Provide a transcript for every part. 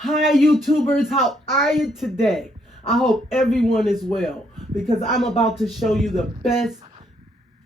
Hi YouTubers, how are you today? I hope everyone is well because I'm about to show you the best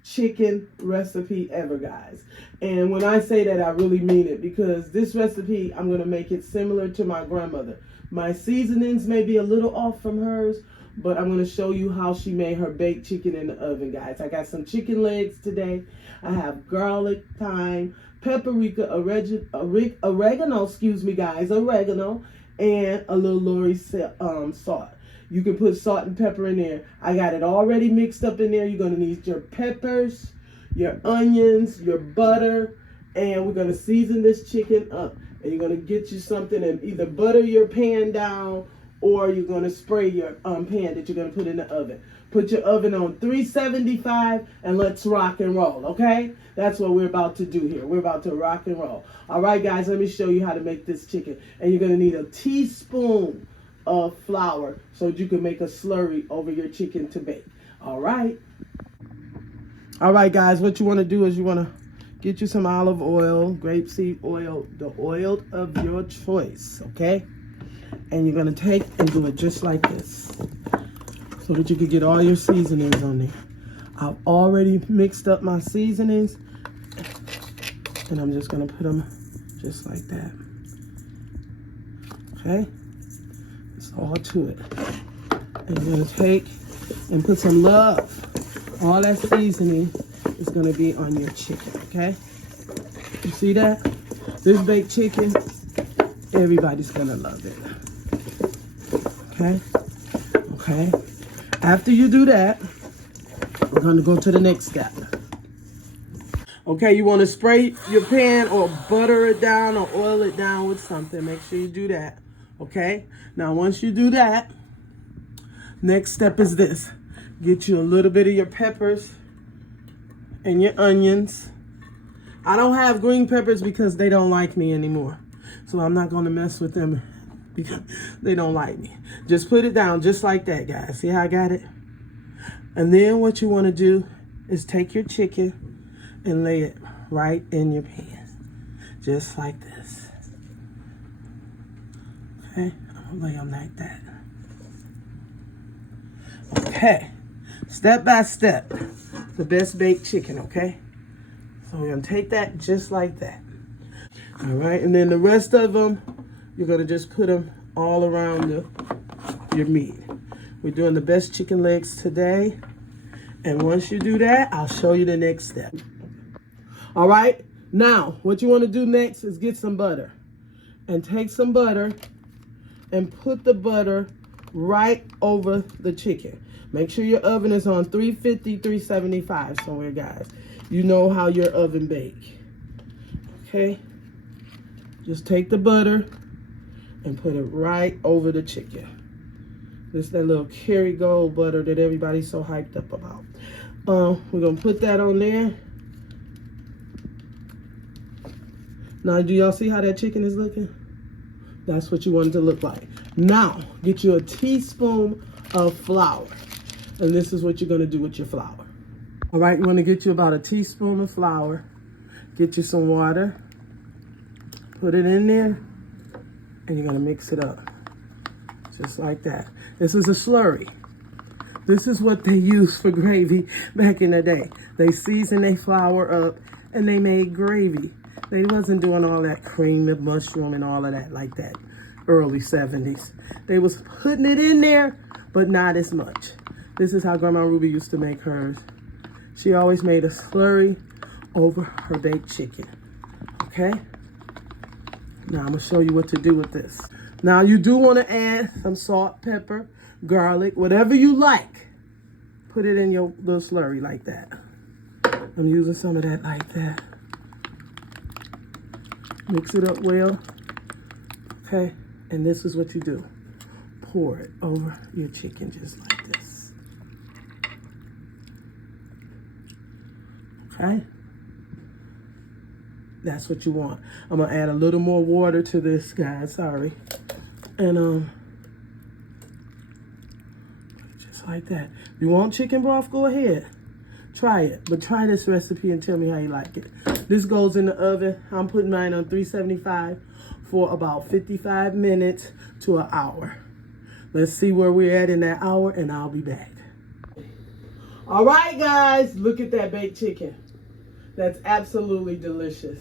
chicken recipe ever, guys. And when I say that, I really mean it because this recipe, I'm going to make it similar to my grandmother. My seasonings may be a little off from hers, but I'm going to show you how she made her baked chicken in the oven, guys. I got some chicken legs today. I have garlic, thyme, paprika, oregano, excuse me, guys, oregano, and a little Slurry salt. You can put salt and pepper in there. I got it already mixed up in there. You're going to need your peppers, your onions, your butter, and we're going to season this chicken up. And you're going to get you something and either butter your pan down or you're going to spray your pan that you're going to put in the oven. Put your oven on 375 and let's rock and roll, okay? That's what we're about to do here. We're about to rock and roll. All right, guys, let me show you how to make this chicken. And you're going to need a teaspoon of flour so that you can make a slurry over your chicken to bake. All right. All right, guys, what you want to do is you want to get you some olive oil, grapeseed oil, the oil of your choice, okay? And you're going to take and do it just like this so that you can get all your seasonings on there. I've already mixed up my seasonings and I'm just going to put them just like that. Okay? That's all to it. And you're going to take and put some love. All that seasoning is going to be on your chicken, okay? You see that? This baked chicken, everybody's going to love it. Okay? Okay? After you do that, we're going to go to the next step. Okay, you want to spray your pan or butter it down or oil it down with something. Make sure you do that. Okay? Now, once you do that, next step is this. Get you a little bit of your peppers and your onions. I don't have green peppers because they don't like me anymore. So I'm not going to mess with them because they don't like me. Just put it down just like that, guys. See how I got it? And then what you want to do is take your chicken and lay it right in your pan. Just like this. Okay? I'm going to lay them like that. Okay. Step by step. The best baked chicken, okay? So we're going to take that just like that. All right? And then the rest of them, you're going to just put them all around your meat. We're doing the best chicken legs today. And once you do that, I'll show you the next step. All right? Now, what you want to do next is get some butter. And take some butter and put the butter right over the chicken. Make sure your oven is on 350, 375 somewhere, guys. You know how your oven bake. Okay? Just take the butter and put it right over the chicken. This is that little Kerrygold butter that everybody's so hyped up about. We're going to put that on there. Now, do y'all see how that chicken is looking? That's what you want it to look like. Now, get you a teaspoon of flour. And this is what you're going to do with your flour. All right, you want to get you about a teaspoon of flour. Get you some water. Put it in there. And you're going to mix it up. Just like that. This is a slurry. This is what they used for gravy back in the day. They seasoned their flour up and they made gravy. They wasn't doing all that cream and mushroom and all of that like that early 70s. They was putting it in there, but not as much. This is how Grandma Ruby used to make hers. She always made a slurry over her baked chicken. Okay? Now I'm going to show you what to do with this. Now you do want to add some salt, pepper, garlic, whatever you like. Put it in your little slurry like that. I'm using some of that like that. Mix it up well. Okay? And this is what you do. Pour it over your chicken just like this. Okay? That's what you want. I'm going to add a little more water to this, guys. Sorry. And just like that. If you want chicken broth, go ahead. Try it. But try this recipe and tell me how you like it. This goes in the oven. I'm putting mine on 375 for about 55 minutes to an hour. Let's see where we're at in that hour, and I'll be back. All right, guys, look at that baked chicken. That's absolutely delicious.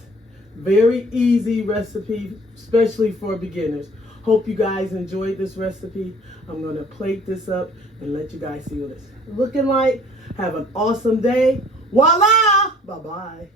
Very easy recipe, especially for beginners. Hope you guys enjoyed this recipe. I'm going to plate this up and let you guys see what it's looking like. Have an awesome day. Voila! Bye-bye.